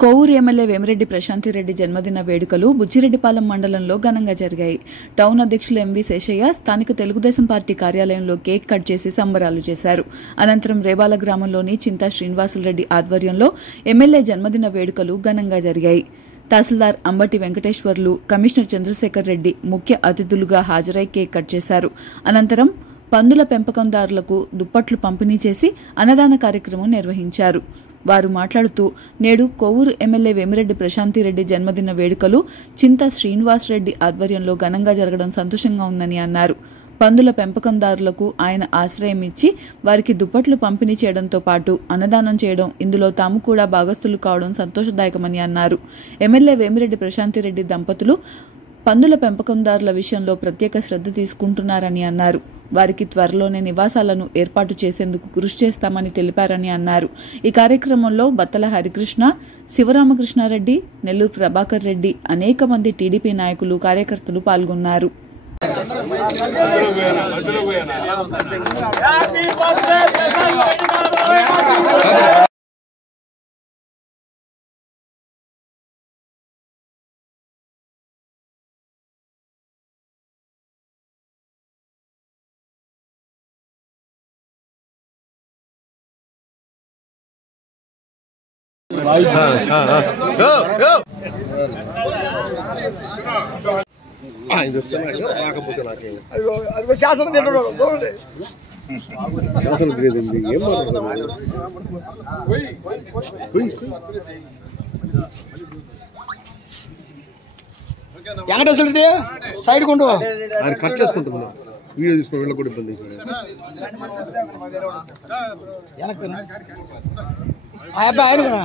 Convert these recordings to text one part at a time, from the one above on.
Kovur MLA Vemireddy Prashanti Reddy జన్మదిన వేడుకలు బుచ్చిరెడ్డిపాలెం మండలంలో ఘనంగా జరిగాయి. టౌన్ అధ్యక్షులు ఎంవి శేషయ్య స్థానిక తెలుగుదేశం పార్టీ కార్యాలయంలో కేక్ కట్ చేసి సంబరాలు చేశారు. అనంతరం రేబాల గ్రామంలోని చింతా శ్రీనివాసులరెడ్డి ఆధ్వర్యంలో ఎమ్మెల్యే జన్మదిన వేడుకలు ఘనంగా జరిగాయి. తహసీల్దార్ అంబటి వెంకటేశ్వర్లు, కమిషనర్ చంద్రశేఖర్ రెడ్డి ముఖ్య అతిథులుగా హాజరై కేక్ కట్ చేశారు. అనంతరం పందుల పెంపకందారులకు దుప్పట్లు పంపిణీ చేసి అన్నదాన కార్యక్రమం నిర్వహించారు. వారు మాట్లాడుతూ, నేడు కోవూరు ఎమ్మెల్యే వేమిరెడ్డి ప్రశాంతిరెడ్డి జన్మదిన వేడుకలు చింతా శ్రీనివాసరెడ్డి ఆధ్వర్యంలో ఘనంగా జరగడం సంతోషంగా ఉందని అన్నారు. పందుల పెంపకందారులకు ఆయన ఆశ్రయం ఇచ్చి వారికి దుప్పట్లు పంపిణీ చేయడంతో పాటు అన్నదానం చేయడం, ఇందులో తాము కూడా భాగస్థులు కావడం సంతోషదాయకమని అన్నారు. ఎమ్మెల్యే వేమిరెడ్డి ప్రశాంతిరెడ్డి దంపతులు పందుల పెంపకందారుల విషయంలో ప్రత్యేక శ్రద్ధ తీసుకుంటున్నారని అన్నారు. వారికి త్వరలోనే నివాసాలను ఏర్పాటు చేసేందుకు కృషి చేస్తామని తెలిపారని అన్నారు. ఈ కార్యక్రమంలో బత్తల హరికృష్ణ, శివరామకృష్ణారెడ్డి, నెల్లూరు ప్రభాకర్ రెడ్డి, అనేక మంది టీడీపీ నాయకులు, కార్యకర్తలు పాల్గొన్నారు. శాసనం తింటాడు వెంకటేశ్వర రెడ్డి సైడ్ కొండు ఆయన కట్ చేసుకుంటున్నా వీడియో తీసుకుని వీళ్ళకి కూడా ఇబ్బంది అబ్బాయి ఆయన కూడా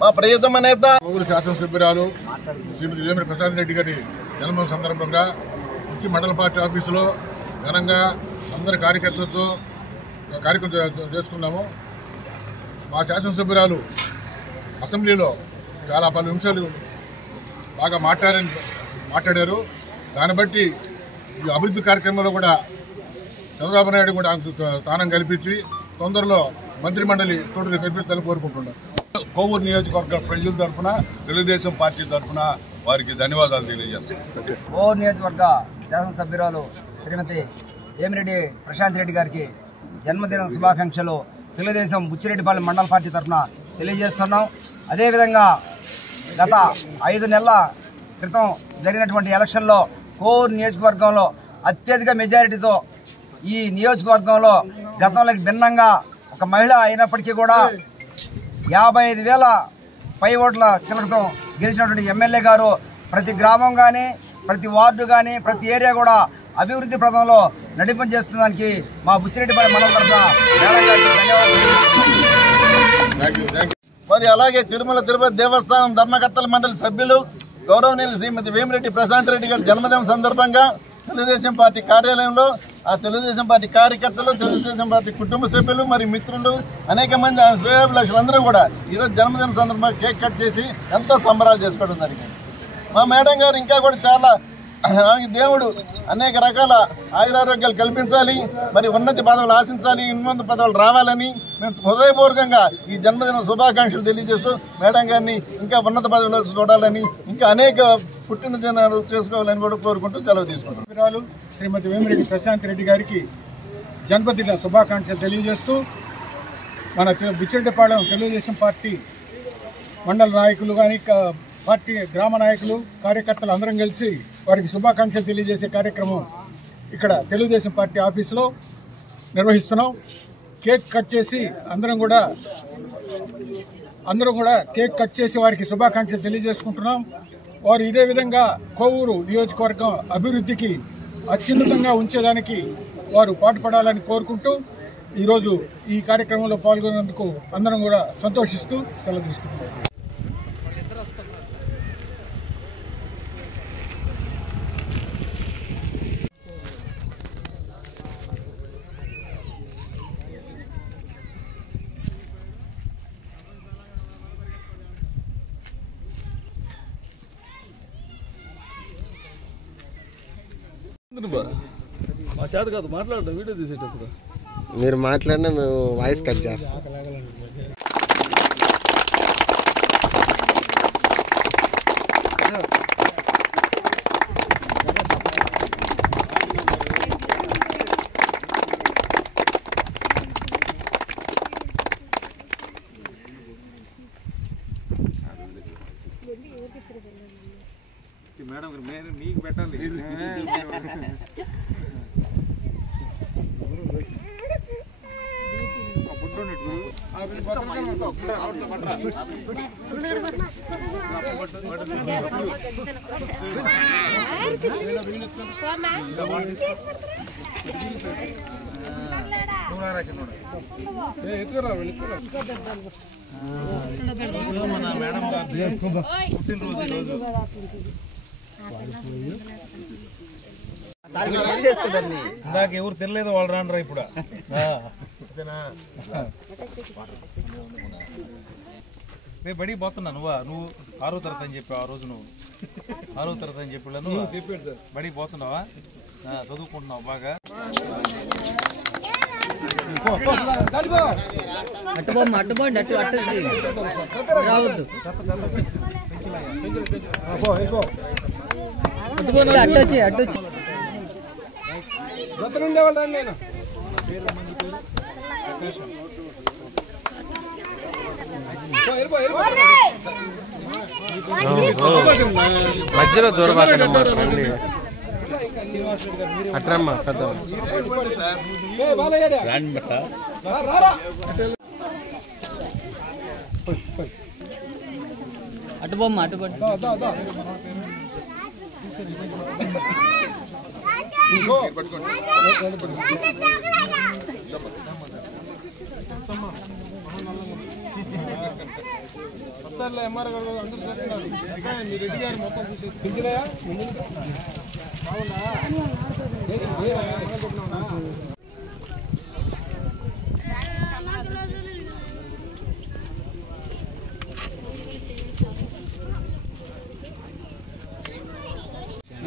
మా ప్రియతమ నేత కోవూరు శాసనసభ్యురాలు శ్రీమతి వేమిరెడ్డి ప్రశాంతిరెడ్డి గారి జన్మదిన సందర్భంగా ఉచ్చి మండల పార్టీ ఆఫీసులో ఘనంగా అందరి కార్యకర్తలతో కార్యక్రమం చేసుకున్నాము. మా శాసనసభ్యురాలు అసెంబ్లీలో చాలా పలు నిమిషాలు బాగా మాట్లాడారు. దాన్ని బట్టి ఈ అభివృద్ధి కార్యక్రమంలో కూడా చంద్రబాబు నాయుడు కూడా స్థానం కల్పించి తొందరలో మంత్రిమండలి తోటి కల్పించాలని కోరుకుంటున్నారు. కోవూరు నియోజకవర్గ ప్రజల తరఫున, తెలుగుదేశం పార్టీ తరఫున వారికి ధన్యవాదాలు తెలియజేస్తాం. కోవూరు నియోజకవర్గ శాసనసభ్యురాలు శ్రీమతి వేమిరెడ్డి ప్రశాంతిరెడ్డి గారికి జన్మదిన శుభాకాంక్షలు తెలుగుదేశం బుచ్చిరెడ్డిపాలెం మండల పార్టీ తరఫున తెలియజేస్తున్నాం. అదేవిధంగా గత 5 నెలల క్రితం జరిగినటువంటి ఎలక్షన్లో కోవూరు నియోజకవర్గంలో అత్యధిక మెజారిటీతో ఈ నియోజకవర్గంలో గతంలోకి భిన్నంగా ఒక మహిళ అయినప్పటికీ కూడా 55,000 పై ఓట్ల చిలకతో గెలిచినటువంటి ఎమ్మెల్యే గారు ప్రతి గ్రామం కానీ, ప్రతి వార్డు కానీ, ప్రతి ఏరియా కూడా అభివృద్ధి ప్రదంలో నడిపించేస్తున్నందుకు మా బుచ్చిరెడ్డిపాలెం మండలం తరఫున మరి అలాగే తిరుమల తిరుపతి దేవస్థానం ధర్మకర్తల మండలి సభ్యులు గౌరవనీయులు శ్రీమతి వేమిరెడ్డి ప్రశాంతిరెడ్డి గారి జన్మదినం సందర్భంగా తెలుగుదేశం పార్టీ కార్యాలయంలో ఆ తెలుగుదేశం పార్టీ కార్యకర్తలు, తెలుగుదేశం పార్టీ కుటుంబ సభ్యులు, మరి మిత్రులు, అనేక మంది శ్రేయోభిలాషులందరూ కూడా ఈరోజు జన్మదినం సందర్భంగా కేక్ కట్ చేసి ఎంతో సంబరాలు చేసుకోవడం జరిగింది. మా మేడం గారు ఇంకా కూడా చాలా దేవుడు అనేక రకాల ఆయురారోగ్యాలు కల్పించాలి, మరి ఉన్నత పదవులు ఆశించాలి, ఉన్నత పదవులు రావాలని మేము హృదయపూర్వకంగా ఈ జన్మదిన శుభాకాంక్షలు తెలియజేస్తూ మేడం గారిని ఇంకా ఉన్నత పదవులు చూడాలని, ఇంకా అనేక పుట్టినదినాలు చేసుకోవాలని కూడా కోరుకుంటూ సెలవు తీసుకుంటాం. శ్రీమతి వేమిరెడ్డి ప్రశాంతిరెడ్డి గారికి జన్మదిన శుభాకాంక్షలు తెలియజేస్తూ మన బుచ్చిరెడ్డిపాలెం తెలుగుదేశం పార్టీ మండల నాయకులు కానీ, పార్టీ గ్రామ నాయకులు, కార్యకర్తలు అందరం కలిసి వారికి శుభాకాంక్షలు తెలియజేసే కార్యక్రమం ఇక్కడ తెలుగుదేశం పార్టీ ఆఫీసులో నిర్వహిస్తున్నాం. కేక్ కట్ చేసి అందరం కూడా కేక్ కట్ చేసి వారికి శుభాకాంక్షలు తెలియజేసుకుంటున్నాం. వారు ఇదే విధంగా కోవూరు నియోజకవర్గం అభివృద్ధికి అత్యున్నతంగా ఉంచేదానికి వారు పాటుపడాలని కోరుకుంటూ ఈరోజు ఈ కార్యక్రమంలో పాల్గొన్నందుకు అందరం కూడా సంతోషిస్తూ సెలవు తీసుకుంటున్నాం. మా చేత కాదు మాట్లాడడం వీడియో తీసేటప్పుడు మీరు మాట్లాడినా మేము వాయిస్ కట్ చేస్తాం. మేడం నీకు పెట్టాలి. ఇందాక ఎవరు తినలేదు వాళ్ళు రాండ్రా ఇప్పుడు. రేపు బడికి పోతున్నా నువ్వు 6వ తరగతి అని చెప్పావు. ఆ రోజు నువ్వు 6వ తరగతి అని చెప్పి నువ్వు బడికి పోతున్నావా? చదువుకుంటున్నావు బాగా. రావద్దు ఉండేవాళ్ళు నేను మధ్యలో దూరబాకండి అట్రమ్మా పెద్ద అటుబొమ్మ అటుబొమ్మ ఎంఆర్ గారు అందరూ చేస్తున్నారు. మీ రెడ్డి గారు మొత్తం చూసి పిలిచినాయా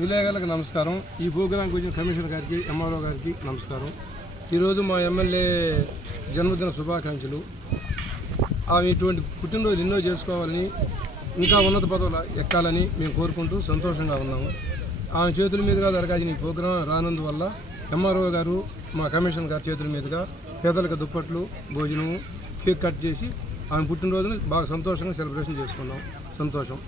విలేకరులకు నమస్కారం. ఈ ప్రోగ్రాంకి వచ్చిన కమిషనర్ గారికి, ఎంఆర్ఓ గారికి నమస్కారం. ఈరోజు మా ఎమ్మెల్యే జన్మదిన శుభాకాంక్షలు. ఆమె ఇటువంటి పుట్టినరోజు ఎన్నో చేసుకోవాలని, ఇంకా ఉన్నత పదవులు ఎక్కాలని మేము కోరుకుంటూ సంతోషంగా ఉన్నాము. ఆమె చేతుల మీదుగా జరగాల్సిన ఈ ప్రోగ్రాం రానందువల్ల ఎంఆర్ఓ గారు, మా కమిషనర్ గారి చేతుల మీదుగా పేదలకు దుప్పట్లు, భోజనము, కేక్ కట్ చేసి ఆమె పుట్టినరోజుని బాగా సంతోషంగా సెలబ్రేషన్ చేసుకున్నాం. సంతోషం.